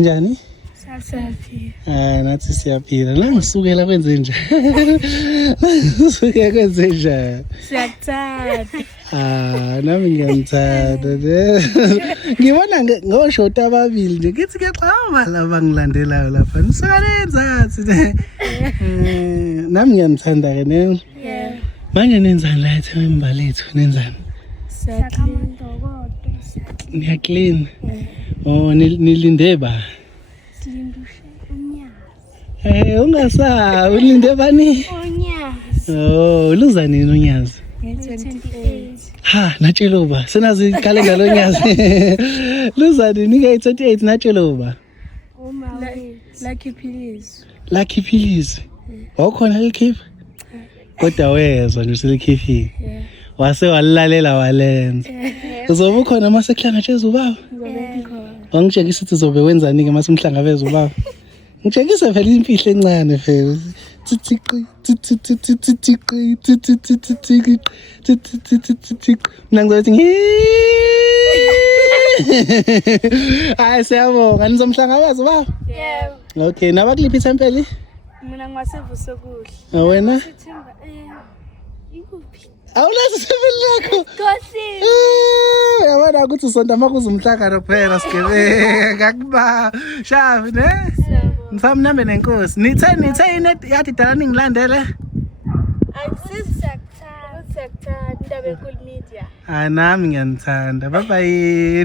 Njani? Siyaphila. Nathi siyaphila. La ngisukela kwenze nje. Ngisuke kwenze nje. Siyakuthanda. Nami ngiyamthanda. Ngibona ngoshota ababili nje. Ngithi ngiyaqhama laba ngilandelayo lapha. Nisalenza ngathi. Nami ngiyamthanda ke ne. Yeah. Manje nenzani la eThemba lethu nenzani? Siyakuthanda. Niya clean. Oh nilinde ba? Ungasa ulinde bani? Unyazi. Oh, luza nini unyazi? 28. Ha, natshela uba. Senazi calendar lonyazi. Luza nini ke 28 natshela uba? Lucky Phillies. Lucky Phillies. Okhona likhipha? Kodwa wezwa nje selikhiphi. Yeah. Wase walalela walenza. Uzobe ukhona mase kuhlangabeza ubaba? Wangitshengisa ukuthi uzobe wenzani ke mase umhlangabeza ubaba? Ngitshengisa vele impilo encane vele. Mina ngizothi hayi siyabonga nizomhlangabeza ubaba? Yeah. Okay, nabakuliphi ithempeli? Mina ngwasevuso kuhle. Wena? Sithemba ikuphi? Awulazi ithempeli lakho? Gosi. Yabona ukuthi usonto amakuza umhlangano kuphela sigebe ngakuba shavi ne? Mfam nambe nenkosi. Nithe inet yathi dala ningilandele? Siyakuthanda indaba enkulu media. Nami ngiyanithanda. Bye bye.